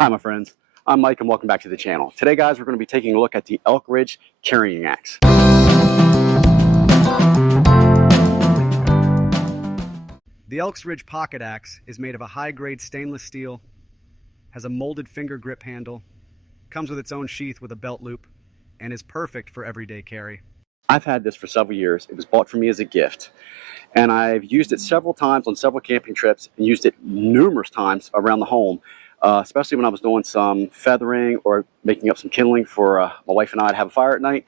Hi my friends, I'm Mike and welcome back to the channel. Today guys, we're going to be taking a look at the Elk Ridge carrying axe. The Elks Ridge pocket axe is made of a high-grade stainless steel, has a molded finger grip handle, comes with its own sheath with a belt loop, and is perfect for everyday carry. I've had this for several years. It was bought for me as a gift, and I've used it several times on several camping trips and used it numerous times around the home. Especially when I was doing some feathering or making up some kindling for my wife and I to have a fire at night.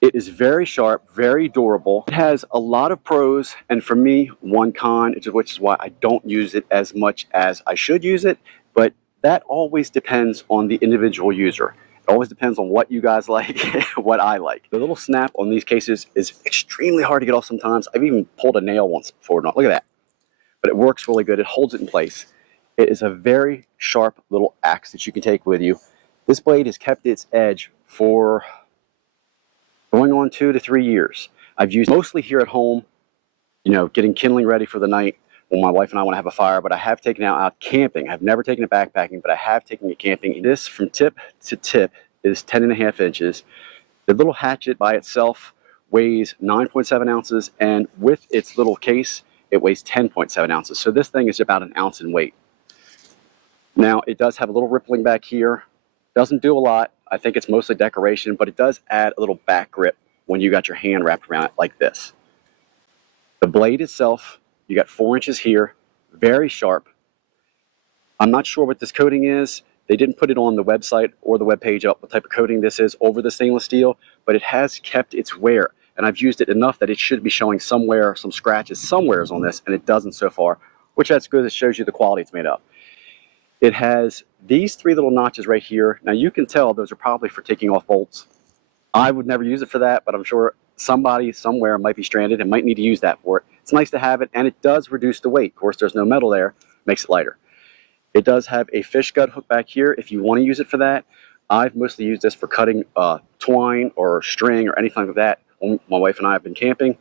It is very sharp, very durable. It has a lot of pros, and for me, one con, which is why I don't use it as much as I should use it, but that always depends on the individual user. It always depends on what you guys like, what I like. The little snap on these cases is extremely hard to get off sometimes. I've even pulled a nail once before. Look at that. But it works really good. It holds it in place. It is a very sharp little axe that you can take with you. This blade has kept its edge for going on 2 to 3 years. I've used it mostly here at home, getting kindling ready for the night when my wife and I want to have a fire, but I have taken it out camping. I've never taken it backpacking, but I have taken it camping. This from tip to tip is 10.5 inches. The little hatchet by itself weighs 9.7 ounces, and with its little case, it weighs 10.7 ounces. So this thing is about an ounce in weight. Now, it does have a little rippling back here. Doesn't do a lot. I think it's mostly decoration, but it does add a little back grip when you got your hand wrapped around it like this. The blade itself, you got 4 inches here, very sharp. I'm not sure what this coating is. They didn't put it on the website or the webpage up what type of coating this is over the stainless steel, but it has kept its wear. And I've used it enough that it should be showing somewhere, some scratches somewheres on this, and it doesn't so far, which that's good. It shows you the quality it's made of. It has these 3 little notches right here. Now you can tell those are probably for taking off bolts. I would never use it for that, but I'm sure somebody somewhere might be stranded and might need to use that for it. It's nice to have it, and it does reduce the weight. Of course, there's no metal there, makes it lighter. It does have a fish gut hook back here if you want to use it for that. I've mostly used this for cutting twine or string or anything like that when my wife and I have been camping.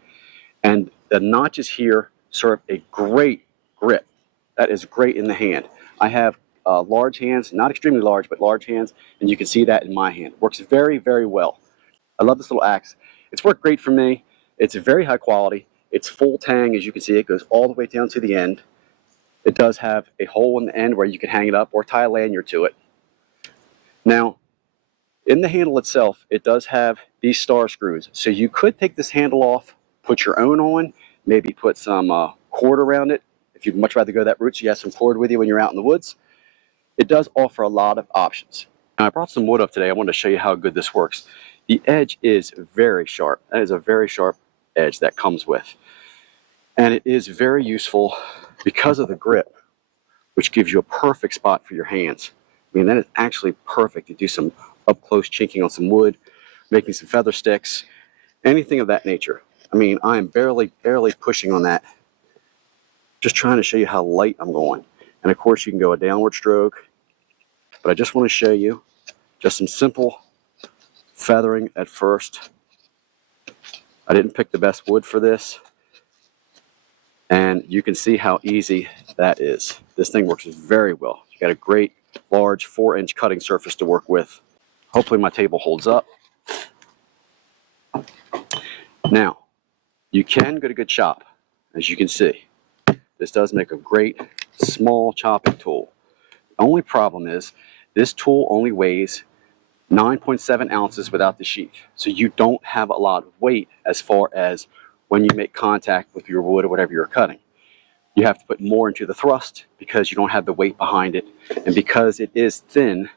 And the notches here serve a great grip. That is great in the hand. I have large hands, not extremely large, but large hands, and you can see that in my hand. It works very, very well. I love this little axe. It's worked great for me. It's very high quality. It's full tang, as you can see. It goes all the way down to the end. It does have a hole in the end where you can hang it up or tie a lanyard to it. Now, in the handle itself, it does have these star screws. So you could take this handle off, put your own on, maybe put some cord around it. If you'd much rather go that route, so you have some cord with you when you're out in the woods. It does offer a lot of options. Now, I brought some wood up today. I wanted to show you how good this works. The edge is very sharp. That is a very sharp edge that comes with. And it is very useful because of the grip, which gives you a perfect spot for your hands. I mean, that is actually perfect to do some up-close chinking on some wood, making some feather sticks, anything of that nature. I mean, I am barely pushing on that. Just trying to show you how light I'm going. And of course, you can go a downward stroke. But I just want to show you just some simple feathering at first. I didn't pick the best wood for this. And you can see how easy that is. This thing works very well. You got a great large 4-inch cutting surface to work with. Hopefully my table holds up. Now, you can get a good chop, as you can see. This does make a great small chopping tool. The only problem is this tool only weighs 9.7 ounces without the sheath. So you don't have a lot of weight as far as when you make contact with your wood or whatever you're cutting. You have to put more into the thrust because you don't have the weight behind it. And because it is thin,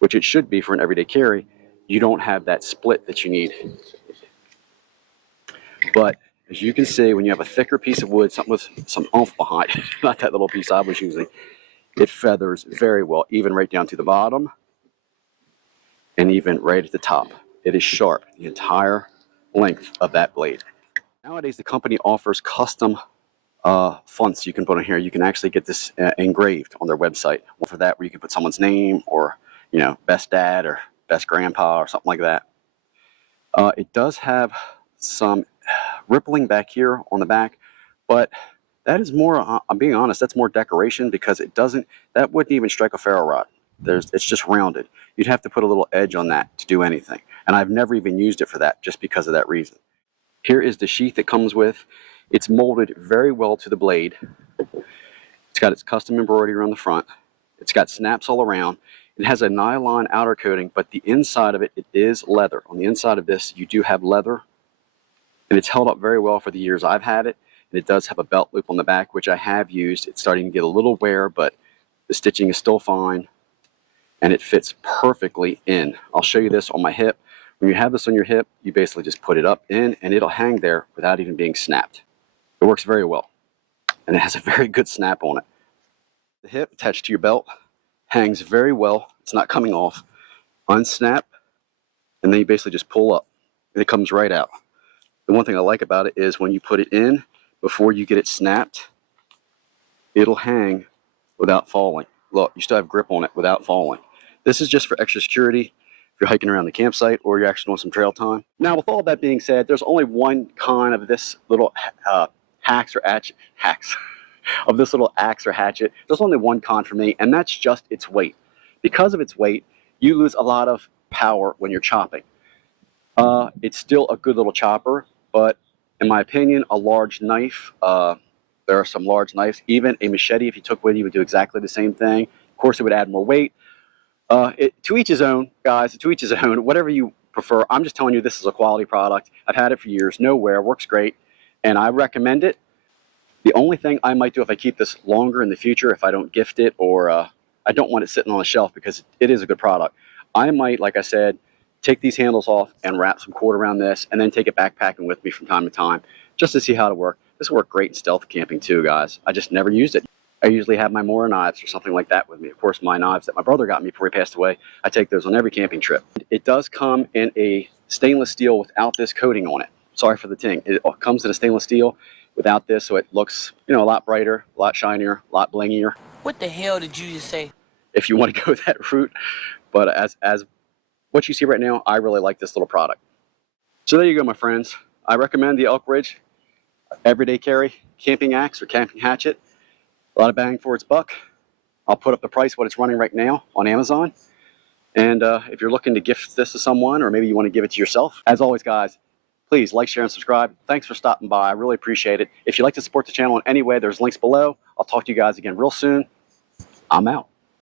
which it should be for an everyday carry, you don't have that split that you need. But as you can see, when you have a thicker piece of wood, something with some oomph behind it, not that little piece I was using, it feathers very well, even right down to the bottom and even right at the top. It is sharp, the entire length of that blade. Nowadays, the company offers custom fonts you can put on here. You can actually get this engraved on their website. For that, where you can put someone's name or, best dad or best grandpa or something like that. It does have some rippling back here on the back, but That is more, I'm being honest, that's more decoration because it doesn't, that wouldn't even strike a ferro rod. It's just rounded. You'd have to put a little edge on that to do anything. And I've never even used it for that just because of that reason. Here is the sheath it comes with. It's molded very well to the blade. It's got its custom embroidery around the front. It's got snaps all around. It has a nylon outer coating, but the inside of it, it is leather. On the inside of this, you do have leather, and it's held up very well for the years I've had it. And it does have a belt loop on the back, which I have used. It's starting to get a little wear, but the stitching is still fine, and it fits perfectly in. I'll show you this on my hip. When you have this on your hip, you basically just put it up in, and it'll hang there without even being snapped. It works very well, and it has a very good snap on it. The hip attached to your belt hangs very well. It's not coming off. Unsnap, and then you basically just pull up, and it comes right out. The one thing I like about it is when you put it in, before you get it snapped, it'll hang without falling. Look, you still have grip on it without falling. This is just for extra security if you're hiking around the campsite or you're actually doing some trail time. Now, with all that being said, there's only one kind of this little hacks of this little axe or hatchet. There's only one con for me, and that's just its weight. Because of its weight, you lose a lot of power when you're chopping. It's still a good little chopper, but in my opinion, a large knife, there are some large knives, even a machete, if you took with you, would do exactly the same thing. Of course, it would add more weight. To each his own, guys, to each his own, whatever you prefer. I'm just telling you this is a quality product. I've had it for years, no wear, works great, and I recommend it. The only thing I might do if I keep this longer in the future, if I don't gift it or I don't want it sitting on a shelf because it is a good product, I might, like I said, take these handles off and wrap some cord around this and then take it backpacking with me from time to time just to see how it works. This will work great in stealth camping too, guys. I just never used it. I usually have my Mora knives or something like that with me. Of course, my knives that my brother got me before he passed away, I take those on every camping trip. It does come in a stainless steel without this coating on it. Sorry for the ting. It comes in a stainless steel without this, so it looks, a lot brighter, a lot shinier, a lot blingier. What the hell did you just say? If you want to go that route. But as what you see right now, I really like this little product. So there you go, my friends. I recommend the Elk Ridge everyday carry camping axe or camping hatchet. A lot of bang for its buck. I'll put up the price, what it's running right now on Amazon. And if you're looking to gift this to someone, or maybe you want to give it to yourself, as always, guys, please like, share, and subscribe. Thanks for stopping by. I really appreciate it. If you'd like to support the channel in any way, there's links below. I'll talk to you guys again real soon. I'm out.